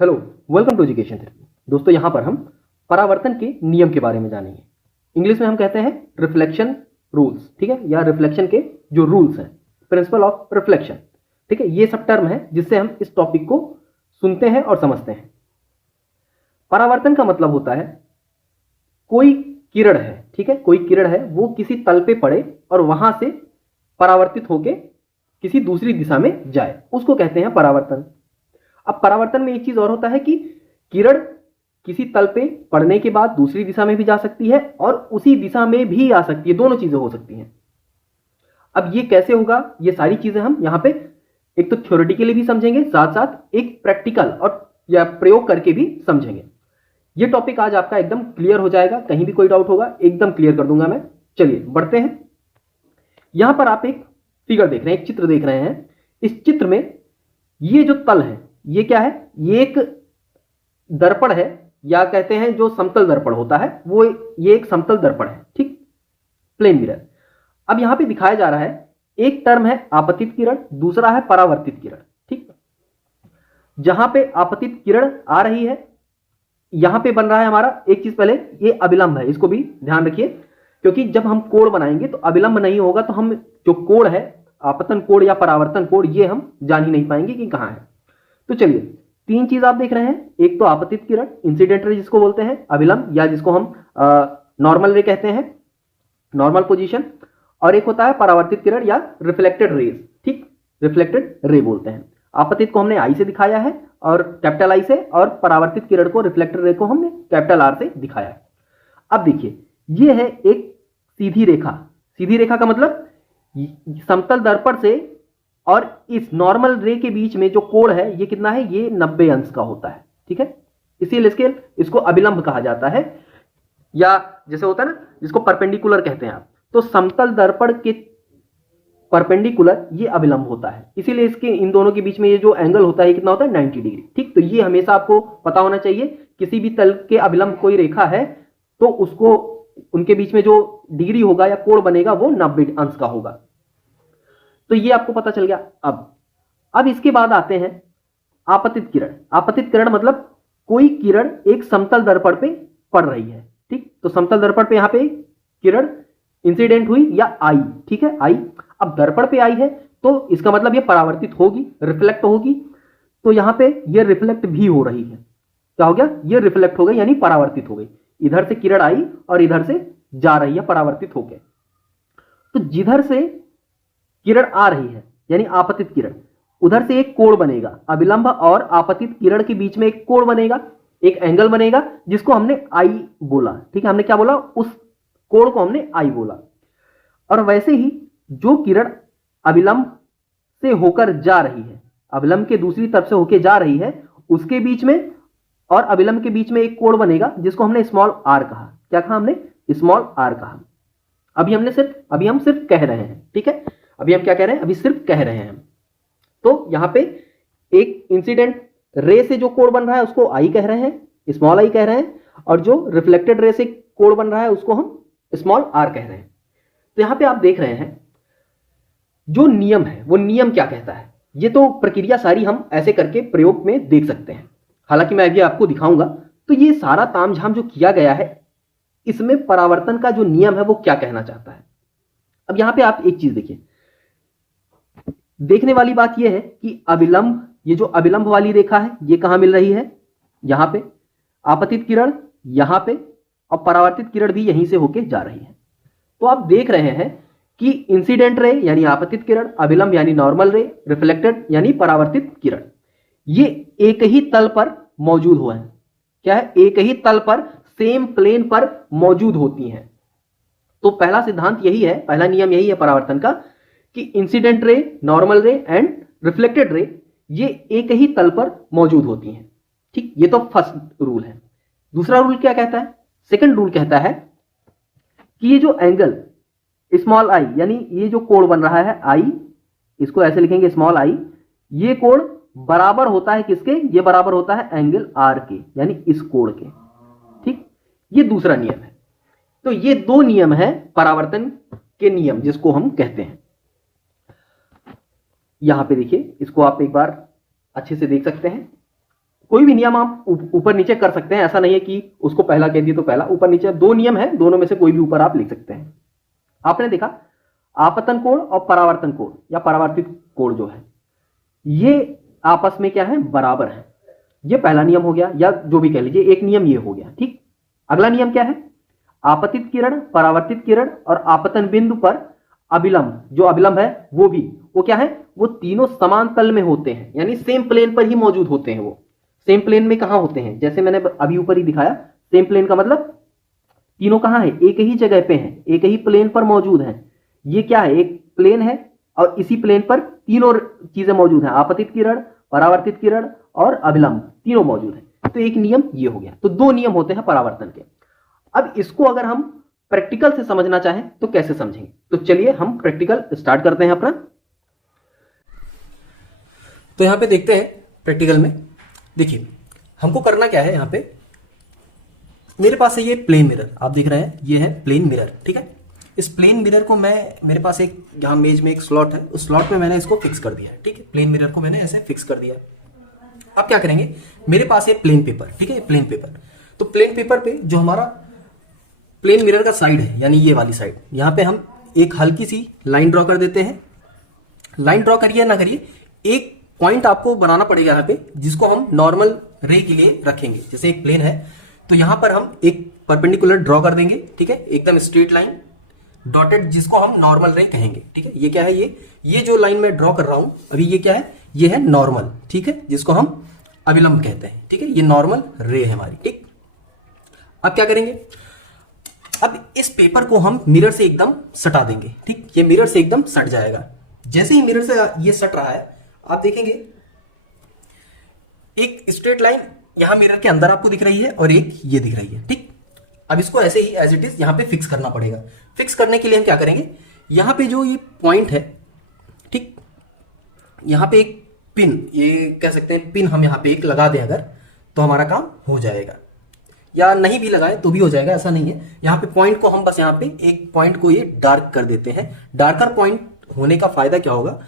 Hello, welcome to education therapy. दोस्तों, यहाँ पर हम परावर्तन के नियम के बारे में जानेंगे। इंग्लिश में हम कहते हैं रिफ्लेक्शन रूल्स, ठीक है, या रिफ्लेक्शन के जो रूल्स हैं, प्रिंसिपल ऑफ रिफ्लेक्शन, ठीक है। ये सब टर्म है जिससे हम इस टॉपिक को सुनते हैं और समझते हैं। परावर्तन का मतलब होता है कोई किरण है, ठीक है, कोई किरण है, वो किसी तल पे पड़े और वहां से परावर्तित होके किसी दूसरी दिशा में जाए, उसको कहते हैं परावर्तन। अब परावर्तन में एक चीज और होता है कि किरण किसी तल पे पड़ने के बाद दूसरी दिशा में भी जा सकती है और उसी दिशा में भी आ सकती है, दोनों चीजें हो सकती हैं। अब ये कैसे होगा, ये सारी चीजें हम यहां पे एक तो थ्योरेटिकली भी समझेंगे, साथ साथ एक प्रैक्टिकल और या प्रयोग करके भी समझेंगे। ये टॉपिक आज आपका एकदम क्लियर हो जाएगा, कहीं भी कोई डाउट होगा एकदम क्लियर कर दूंगा मैं। चलिए बढ़ते हैं। यहां पर आप एक फिगर देख रहे हैं, एक चित्र देख रहे हैं। इस चित्र में ये जो तल है, ये क्या है, ये एक दर्पण है, या कहते हैं जो समतल दर्पण होता है वो, ये एक समतल दर्पण है, ठीक, प्लेन मिरर। अब यहां पे दिखाया जा रहा है एक टर्म है आपतित किरण, दूसरा है परावर्तित किरण, ठीक। जहां पे आपतित किरण आ रही है, यहां पे बन रहा है हमारा एक चीज, पहले ये अभिलंब है, इसको भी ध्यान रखिए, क्योंकि जब हम कोण बनाएंगे तो अभिलंब नहीं होगा तो हम जो कोण है, आपतन कोण या परावर्तन कोण, ये हम जान ही नहीं पाएंगे कि कहां है। तो चलिए, तीन चीज आप देख रहे हैं, एक तो आपतित किरण, इंसिडेंट रे जिसको बोलते हैं, अभिलंब या जिसको हम नॉर्मल रे कहते हैं, नॉर्मल पोजीशन, और एक होता है परावर्तित किरण या रिफ्लेक्टेड रेज, ठीक, रिफ्लेक्टेड रे बोलते हैं। आपतित को हमने आई से दिखाया है और कैपिटल आई से, और परावर्तित किरण को, रिफ्लेक्टेड रे को हमने कैपिटल आर से दिखाया है। अब देखिए, ये है एक सीधी रेखा। सीधी रेखा का मतलब समतल दर्पण से और इस नॉर्मल रे के बीच में जो कोण है, ये कितना है, ये 90 अंश का होता है, ठीक है। इसीलिए इसको अभिलंब कहा जाता है, या जैसे होता है ना जिसको परपेंडिकुलर कहते हैं आप, तो समतल दर्पण के परपेंडिकुलर ये अभिलंब होता है। इसीलिए इसके इन दोनों के बीच में ये जो एंगल होता है कितना होता है, 90 डिग्री, ठीक। तो ये हमेशा आपको पता होना चाहिए, किसी भी तल के अभिलंब कोई रेखा है तो उसको, उनके बीच में जो डिग्री होगा या कोण बनेगा वो 90 अंश का होगा। तो ये आपको पता चल गया। अब इसके बाद आते हैं आपतित किरण। आपतित किरण मतलब कोई किरण एक समतल दर्पण पे पड़ रही है, ठीक। तो समतल दर्पण पे यहां पे किरण इंसिडेंट हुई या आई, ठीक है, आई। अब दर्पण पे आई है तो इसका मतलब ये परावर्तित होगी, रिफ्लेक्ट होगी। तो यहां पे ये रिफ्लेक्ट भी हो रही है। क्या हो गया, ये रिफ्लेक्ट हो गई, यानी परावर्तित हो गई। इधर से किरण आई और इधर से जा रही है परावर्तित होकर। तो जिधर से किरण आ रही है यानी आपतित किरण, उधर से एक कोण बनेगा, अभिलंब और आपतित किरण के बीच में एक कोण बनेगा, एक एंगल बनेगा, जिसको हमने आई बोला, ठीक है। हमने क्या बोला, उस कोण को हमने आई बोला। और वैसे ही जो किरण अभिलंब से होकर जा रही है, अभिलंब के दूसरी तरफ से होकर जा रही है, उसके बीच में और अभिलंब के बीच में एक कोण बनेगा, जिसको हमने स्मॉल आर कहा। क्या कहा हमने, स्मॉल आर कहा। अभी हम सिर्फ कह रहे हैं, ठीक है। अभी हम क्या कह रहे हैं, अभी सिर्फ कह रहे हैं। तो यहां पे एक इंसिडेंट रे से जो कोण बन रहा है उसको आई कह रहे हैं, स्मॉल आई कह रहे हैं, और जो रिफ्लेक्टेड रे से कोण बन रहा है उसको हम स्मॉल आर कह रहे हैं। तो यहां पे आप देख रहे हैं जो नियम है, वो नियम क्या कहता है। ये तो प्रक्रिया सारी हम ऐसे करके प्रयोग में देख सकते हैं, हालांकि मैं अभी आपको दिखाऊंगा। तो ये सारा तामझाम जो किया गया है, इसमें परावर्तन का जो नियम है वो क्या कहना चाहता है। अब यहां पे आप एक चीज देखिए, देखने वाली बात यह है कि अभिलंब, ये जो अभिलंब वाली रेखा है, ये कहां मिल रही है, यहां पे। आपतित किरण यहां पे, और परावर्तित किरण भी यहीं से होके जा रही है। तो आप देख रहे हैं कि इंसिडेंट रे यानी आपतित किरण, अभिलंब यानी नॉर्मल रे, रिफ्लेक्टेड यानी परावर्तित किरण, ये एक ही तल पर मौजूद हुआ है। क्या है, एक ही तल पर, सेम प्लेन पर मौजूद होती हैं। तो पहला सिद्धांत यही है, पहला नियम यही है परावर्तन का, कि इंसिडेंट रे, नॉर्मल रे एंड रिफ्लेक्टेड रे ये एक ही तल पर मौजूद होती हैं, ठीक। ये तो फर्स्ट रूल है। दूसरा रूल क्या कहता है, सेकंड रूल कहता है कि ये जो एंगल स्मॉल आई, यानी ये जो कोण बन रहा है आई, इसको ऐसे लिखेंगे स्मॉल आई, ये कोण बराबर होता है किसके, ये बराबर होता है एंगल आर के, यानी इस कोण के, ठीक। ये दूसरा नियम है। तो ये दो नियम है परावर्तन के नियम, जिसको हम कहते हैं। यहां पे देखिए, इसको आप एक बार अच्छे से देख सकते हैं। कोई भी नियम आप ऊपर नीचे कर सकते हैं, ऐसा नहीं है कि उसको पहला कह दिए तो पहला, ऊपर नीचे दो नियम है, दोनों में से कोई भी ऊपर आप लिख सकते हैं। आपने देखा आपतन कोण और परावर्तन कोण या परावर्तित कोण जो है ये आपस में क्या है, बराबर है। ये पहला नियम हो गया, या जो भी कह लीजिए एक नियम ये हो गया। ठीक, अगला नियम क्या है, आपतित किरण, परावर्तित किरण और आपतन बिंदु पर अभिलंब, जो अभिलंब है वो क्या है, वो तीनों समान तल में होते हैं, यानी सेम प्लेन पर ही मौजूद होते हैं। वो सेम प्लेन में कहां होते हैं, जैसे मैंने अभी ऊपर ही दिखाया, सेम प्लेन का मतलब तीनों कहां है, एक ही जगह पे हैं, एक ही प्लेन पर मौजूद हैं। ये क्या है, एक प्लेन है और इसी प्लेन पर तीनों चीजें मौजूद हैं, आपतित किरण, परावर्तित किरण और अभिलंब तीनों मौजूद हैं। तो एक नियम ये हो गया। तो दो नियम होते हैं परावर्तन के। अब इसको अगर हम प्रैक्टिकल से समझना चाहें तो कैसे समझेंगे, तो चलिए हम प्रैक्टिकल स्टार्ट करते हैं अपना। तो यहां पे देखते हैं प्रैक्टिकल में। देखिए हमको करना क्या है, यहां पे मेरे पास है ये प्लेन मिरर, आप देख रहे हैं ये है प्लेन मिरर। ठीक है, इस प्लेन मिरर को मेरे पास एक यहाँ मेज में एक स्लॉट है, उस स्लॉट में मैंने इसको फिक्स कर दिया है। ठीक है, प्लेन मिरर को मैंने ऐसे फिक्स कर दिया। अब क्या करेंगे, मेरे पास है प्लेन पेपर। ठीक है, प्लेन पेपर। तो प्लेन पेपर पे जो हमारा प्लेन मिरर का साइड है, यानी ये वाली साइड, यहाँ पे हम एक हल्की सी लाइन ड्रॉ कर देते हैं। लाइन ड्रॉ करिए ना करिए, एक पॉइंट आपको बनाना पड़ेगा यहाँ पे, जिसको हम नॉर्मल रे के लिए रखेंगे। जैसे एक प्लेन है तो यहां पर हम एक परपेंडिकुलर ड्रॉ कर देंगे। ठीक है, एकदम स्ट्रेट लाइन डॉटेड, जिसको हम नॉर्मल रे कहेंगे। ठीक है, ये क्या है, ये जो लाइन मैं ड्रॉ कर रहा हूं अभी, ये क्या है, ये है नॉर्मल। ठीक है, जिसको हम अभिलंब कहते हैं। ठीक है, ये नॉर्मल रे है हमारी। ठीक, अब क्या करेंगे, अब इस पेपर को हम मिरर से एकदम सटा देंगे। ठीक, ये मिरर से एकदम सट जाएगा। जैसे ही मिरर से ये सट रहा है, आप देखेंगे एक स्ट्रेट लाइन यहां मिरर के अंदर आपको दिख रही है और एक ये दिख रही है। ठीक, अब इसको ऐसे ही एज इट इज यहां पे फिक्स करना पड़ेगा। फिक्स करने के लिए हम क्या करेंगे, यहां पे जो ये पॉइंट है, ठीक, यहां पे एक पिन, ये कह सकते हैं पिन, हम यहां पे एक लगा दें अगर, तो हमारा काम हो जाएगा। या नहीं भी लगाए तो भी हो जाएगा, ऐसा नहीं है। यहां पे पॉइंट को हम बस यहां पे एक पॉइंट को ये डार्क कर देते हैं। डार्कर पॉइंट होने का फायदा क्या होगा,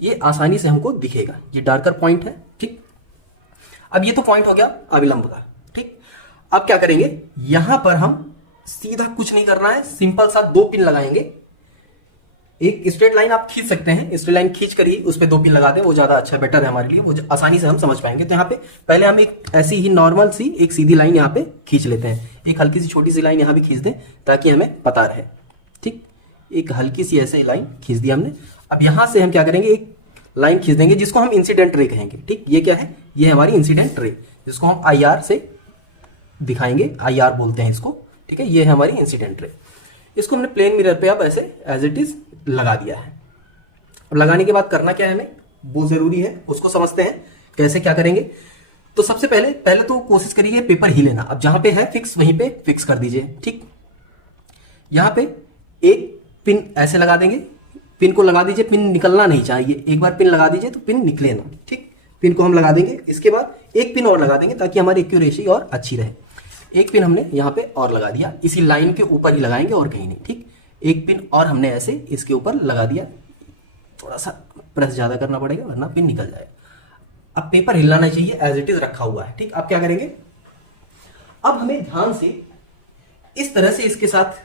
ये आसानी से हमको दिखेगा। ये डार्कर पॉइंट है। ठीक, अब ये तो पॉइंट हो गया अभिलंब का। ठीक, अब क्या करेंगे, यहां पर हम सीधा कुछ नहीं करना है, सिंपल सा दो पिन लगाएंगे। एक स्ट्रेट लाइन आप खींच सकते हैं, स्ट्रेट लाइन खींच कर ही उस पर दो पिन लगा दें, वो ज्यादा अच्छा बेटर है हमारे लिए, वो आसानी से हम समझ पाएंगे। तो यहाँ पे पहले हम एक ऐसी ही नॉर्मल सी एक सीधी लाइन यहाँ पे खींच लेते हैं। एक हल्की सी छोटी सी लाइन यहाँ भी खींच दें ताकि हमें पता रहे। ठीक, एक हल्की सी ऐसे लाइन खींच दी हमने। अब यहां से हम क्या करेंगे, एक लाइन खींच देंगे जिसको हम इंसिडेंट रे कहेंगे। ठीक, ये क्या है, ये हमारी इंसिडेंट रे, जिसको हम IR से दिखाएंगे, IR बोलते हैं इसको। ठीक है, ये है हमारी इंसिडेंट रे। इसको हमने प्लेन मिरर पे अब ऐसे एज इट इज लगा दिया है। अब लगाने के बाद करना क्या है हमें, वो जरूरी है, उसको समझते हैं कैसे क्या करेंगे। तो सबसे पहले तो कोशिश करिए पेपर ही लेना। अब जहां पे है फिक्स वहीं पे फिक्स कर दीजिए। ठीक, यहां पे एक पिन ऐसे लगा देंगे, पिन को लगा दीजिए, पिन निकलना नहीं चाहिए। एक बार पिन लगा दीजिए तो पिन निकले ना। ठीक, पिन को हम लगा देंगे। इसके बाद एक पिन और लगा देंगे ताकि हमारी एक्यूरेसी और अच्छी रहे। एक पिन हमने यहाँ पे और लगा दिया, इसी लाइन के ऊपर ही लगाएंगे और कहीं नहीं। ठीक, एक पिन और हमने ऐसे इसके ऊपर लगा दिया। थोड़ा सा प्रेस ज्यादा करना पड़ेगा वरना पिन निकल जाएगा। अब पेपर हिलाना चाहिए, एज इट इज रखा हुआ है। ठीक, अब क्या करेंगे, अब हमें ध्यान से इस तरह से इसके साथ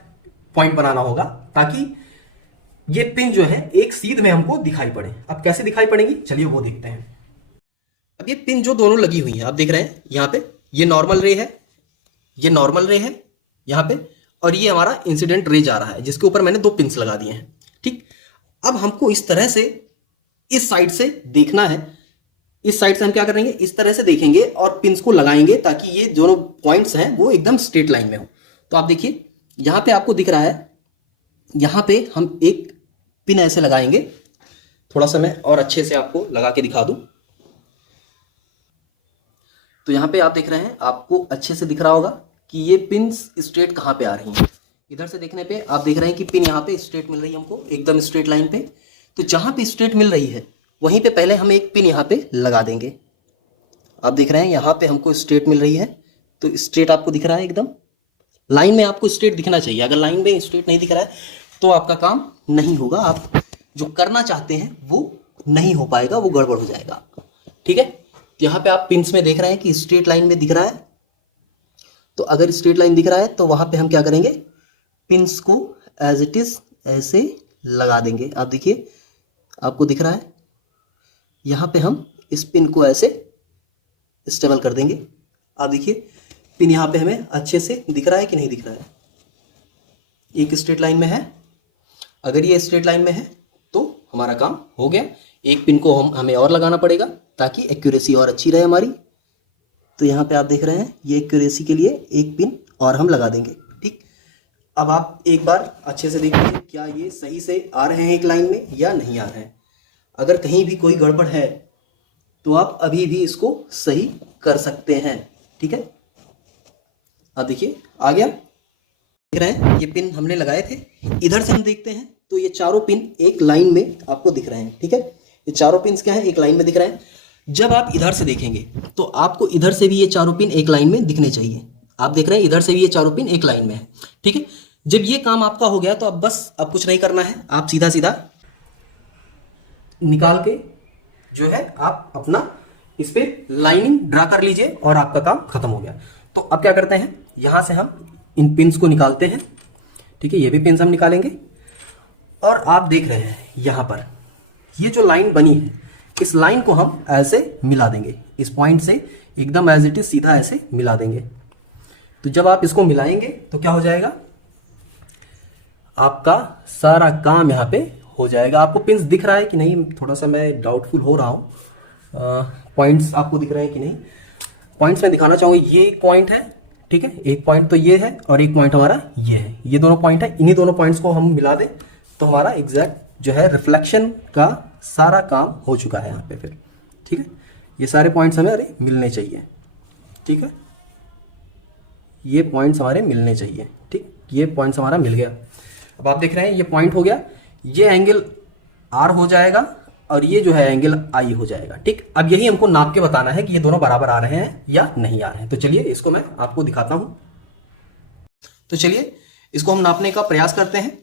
पॉइंट बनाना होगा ताकि ये पिन जो है एक सीध में हमको दिखाई पड़े। अब कैसे दिखाई पड़ेगी, चलिए वो देखते हैं। अब ये पिन जो दोनों लगी हुई है, आप देख रहे हैं यहाँ पे, ये नॉर्मल रे है, ये नॉर्मल रे है यहाँ पे, और ये हमारा इंसिडेंट रे जा रहा है जिसके ऊपर मैंने दो पिंस लगा दिए हैं। ठीक, अब हमको इस तरह से इस साइड से देखना है। इस साइड से हम क्या करेंगे, इस तरह से देखेंगे और पिंस को लगाएंगे ताकि ये दोनों पॉइंट्स हैं वो एकदम स्ट्रेट लाइन में हो। तो आप देखिए यहां पे आपको दिख रहा है, यहां पे हम एक पिन ऐसे लगाएंगे। थोड़ा सा मैं और अच्छे से आपको लगा के दिखा दूं। तो यहां पे आप देख रहे हैं, आपको अच्छे से दिख रहा होगा कि ये पिन स्ट्रेट कहां पे आ रही हैं। इधर से देखने पे आप देख रहे हैं कि पिन यहाँ पे स्ट्रेट मिल रही है हमको, एकदम स्ट्रेट लाइन पे। तो जहां पे स्ट्रेट मिल रही है वहीं पे पहले हम एक पिन यहाँ पे लगा देंगे। आप देख रहे हैं यहाँ पे हमको स्ट्रेट मिल रही है, तो स्ट्रेट आपको दिख रहा है एकदम लाइन में, आपको स्ट्रेट दिखना चाहिए। अगर लाइन में स्ट्रेट नहीं दिख रहा है तो आपका काम नहीं होगा, आप जो करना चाहते हैं वो नहीं हो पाएगा, वो गड़बड़ हो जाएगा। ठीक है, तो यहाँ पे आप पिंस में देख रहे हैं कि स्ट्रेट लाइन में दिख रहा है। तो अगर स्ट्रेट लाइन दिख रहा है तो वहाँ पे हम क्या करेंगे, पिंस को एज इट इज ऐसे लगा देंगे। आप देखिए, आपको दिख रहा है, यहाँ पे हम इस पिन को ऐसे स्टेबल कर देंगे। आप देखिए पिन यहाँ पे हमें अच्छे से दिख रहा है कि नहीं दिख रहा है, एक स्ट्रेट लाइन में है। अगर ये स्ट्रेट लाइन में है तो हमारा काम हो गया। एक पिन को हमें और लगाना पड़ेगा ताकि एक्यूरेसी और अच्छी रहे हमारी। तो यहाँ पे आप देख रहे हैं, ये एक्यूरेसी के लिए एक पिन और हम लगा देंगे। ठीक, अब आप एक बार अच्छे से देखिए क्या ये सही से आ रहे हैं एक लाइन में या नहीं आ रहे हैं। अगर कहीं भी कोई गड़बड़ है तो आप अभी भी इसको सही कर सकते हैं। ठीक है, आप देखिए आ गया, देख रहे हैं ये पिन हमने लगाए थे। इधर से हम देखते हैं तो ये चारों पिन एक लाइन में आपको दिख रहे हैं। ठीक है, ये चारों पिन क्या है, एक लाइन में दिख रहे हैं। जब आप इधर से देखेंगे तो आपको इधर से भी ये चारों पिन एक लाइन में दिखने चाहिए। आप देख रहे हैं इधर से भी ये चारों पिन एक लाइन में है। ठीक है, जब ये काम आपका हो गया तो अब बस अब कुछ नहीं करना है, आप सीधा सीधा निकाल के जो है आप अपना इस पे लाइनिंग ड्रा कर लीजिए और आपका काम खत्म हो गया। तो अब क्या करते हैं, यहां से हम इन पिंस को निकालते हैं। ठीक है, ये भी पिंस हम निकालेंगे और आप देख रहे हैं यहां पर ये जो लाइन बनी है, इस लाइन को हम ऐसे मिला देंगे, इस पॉइंट से एकदम एज इट इज सीधा ऐसे मिला देंगे। तो जब आप इसको मिलाएंगे तो क्या हो जाएगा, आपका सारा काम यहाँ पे हो जाएगा। आपको पिंस दिख रहा है कि नहीं, थोड़ा सा मैं डाउटफुल हो रहा हूँ। पॉइंट्स आपको दिख रहे हैं कि नहीं, पॉइंट्स मैं दिखाना चाहूँगा। ये एक पॉइंट है, ठीक है, एक पॉइंट तो ये है और एक पॉइंट हमारा ये है। ये दोनों पॉइंट है, इन्हीं दोनों पॉइंट्स को हम मिला दें तो हमारा एग्जैक्ट जो है रिफ्लेक्शन का सारा काम हो चुका है यहाँ पे फिर। ठीक है, ये सारे पॉइंट्स हमें अरे मिलने चाहिए। ठीक है, ये पॉइंट्स हमारे मिलने चाहिए। ठीक, ये पॉइंट्स हमारा मिल गया। अब आप देख रहे हैं ये पॉइंट हो गया, ये एंगल आर हो जाएगा और ये जो है एंगल आई हो जाएगा। ठीक, अब यही हमको नाप के बताना है कि ये दोनों बराबर आ रहे हैं या नहीं आ रहे हैं। तो चलिए इसको मैं आपको दिखाता हूं। तो चलिए इसको हम नापने का प्रयास करते हैं।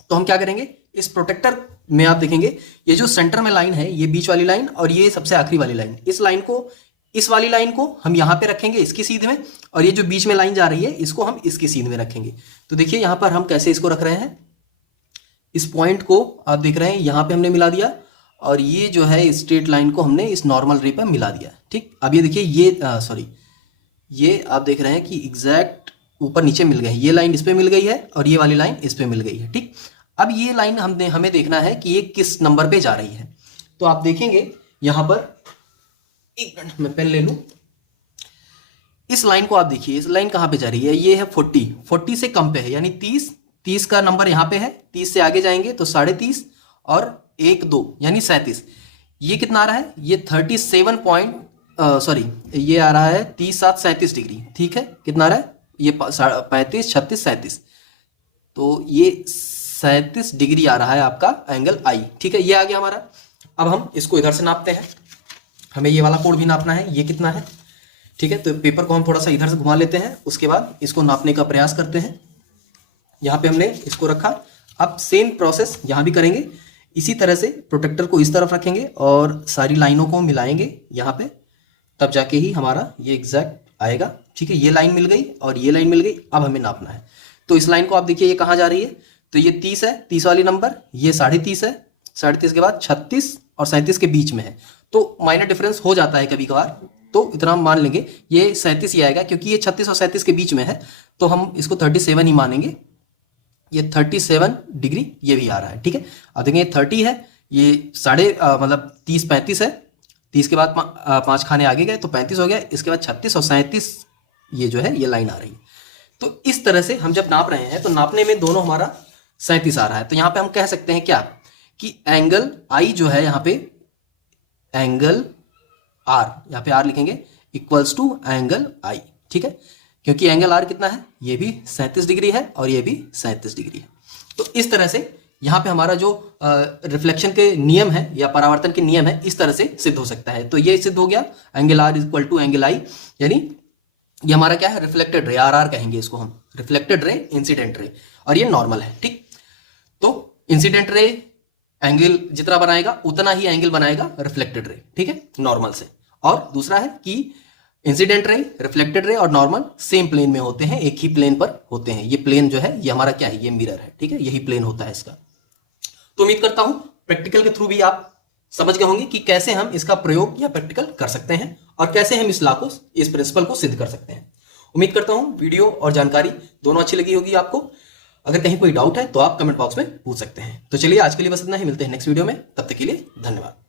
तो हम क्या करेंगे, इस प्रोटेक्टर में आप देखेंगे ये जो सेंटर में लाइन है, ये बीच वाली लाइन और ये सबसे आखिरी वाली लाइन, इस लाइन को, इस वाली लाइन को हम यहां पे रखेंगे इसकी सीध में, और ये जो बीच में लाइन जा रही है इसको हम इसकी सीध में रखेंगे। तो देखिए यहां पर हम कैसे इसको रख रहे हैं, इस पॉइंट को आप देख रहे हैं यहां पे हमने मिला दिया और ये जो है स्ट्रेट लाइन को हमने इस नॉर्मल रे पे मिला दिया। ठीक, अब ये देखिए ये ये आप देख रहे हैं कि एग्जैक्ट ऊपर नीचे मिल गए, ये लाइन इस पे मिल गई है और ये वाली लाइन इस पे मिल गई है। ठीक, अब ये लाइन हमें देखना है कि ये किस नंबर पे जा रही है। तो आप देखेंगे यहां पर, एक मिनट मैं पेन ले लूं, इस लाइन को आप देखिए, इस लाइन कहां पे जा रही है, ये है 40 से कम पे है, यानी 30 का नंबर यहां पे है। 30 से आगे जाएंगे तो 30.5 और 1 2 यानी 37। ये कितना आ रहा है, ये 37 पॉइंट ये आ रहा है 30 7 37 डिग्री। ठीक है, कितना आ रहा है, ये 35 36 37, तो ये 37 डिग्री आ रहा है आपका एंगल आई। ठीक है, ये आ गया हमारा। अब हम इसको इधर से नापते हैं, हमें ये वाला कोण भी नापना है, ये कितना है। ठीक है, तो पेपर को हम थोड़ा सा इधर से घुमा लेते हैं, उसके बाद इसको नापने का प्रयास करते हैं। यहाँ पे हमने इसको रखा, अब सेम प्रोसेस यहाँ भी करेंगे। इसी तरह से प्रोटेक्टर को इस तरफ रखेंगे और सारी लाइनों को मिलाएंगे यहाँ पे, तब जाके ही हमारा ये एग्जैक्ट आएगा। ठीक है, ये लाइन मिल गई और ये लाइन मिल गई। अब हमें नापना है, तो इस लाइन को आप देखिए ये कहाँ जा रही है, तो ये 30 है, 30 वाली नंबर, ये 30.5 है, 30.5 के बाद 36 और 37 के बीच में है। तो माइनर डिफरेंस हो जाता है कभी कभार, तो इतना हम मान लेंगे ये 37 ही आएगा, क्योंकि ये 36 और 37 के बीच में है तो हम इसको 37 ही मानेंगे। ये 37 डिग्री ये भी आ रहा है। ठीक है, अब देखें ये 30 है, ये मतलब 30 35 है, 30 के बाद 5 खाने आगे गए तो 35 हो गया, इसके बाद 36 और 37 ये जो है ये लाइन आ रही है। तो इस तरह से हम जब नाप रहे हैं तो नापने में दोनों हमारा 37 आ रहा है। तो यहाँ पे हम कह सकते हैं क्या कि एंगल आई जो है यहाँ पे एंगल आर, यहाँ पे आर लिखेंगे इक्वल्स टू एंगल आई। ठीक है, क्योंकि एंगल आर कितना है, ये भी 37 डिग्री है और ये भी 37 डिग्री है। तो इस तरह से यहाँ पे हमारा जो रिफ्लेक्शन के नियम है या परावर्तन के नियम है, इस तरह से सिद्ध हो सकता है। तो ये सिद्ध हो गया angle R equal to angle I, यानी ये हमारा क्या है, रिफ्लेक्टेड रे, आर कहेंगे इसको हम, रिफ्लेक्टेड रे, इंसिडेंट रे, और ये नॉर्मल है। ठीक, तो इंसिडेंट रे एंगल जितना बनाएगा उतना ही एंगल बनाएगा रिफ्लेक्टेड रे, ठीक है, नॉर्मल से। और दूसरा है कि इंसिडेंट रे, रिफ्लेक्टेड रे और नॉर्मल सेम प्लेन में होते हैं, एक ही प्लेन पर होते हैं। ये प्लेन जो है ये हमारा क्या है, ये मिरर है, ठीक है, यही प्लेन होता है इसका। तो उम्मीद करता हूं प्रैक्टिकल के थ्रू भी आप समझ गए होंगे कि कैसे हम इसका प्रयोग या प्रैक्टिकल कर सकते हैं और कैसे हम इस लॉ को, इस प्रिंसिपल को सिद्ध कर सकते हैं। उम्मीद करता हूं वीडियो और जानकारी दोनों अच्छी लगी होगी आपको। अगर कहीं कोई डाउट है तो आप कमेंट बॉक्स में पूछ सकते हैं। तो चलिए आज के लिए बस इतना ही, मिलते हैं नेक्स्ट वीडियो में, तब तक के लिए धन्यवाद।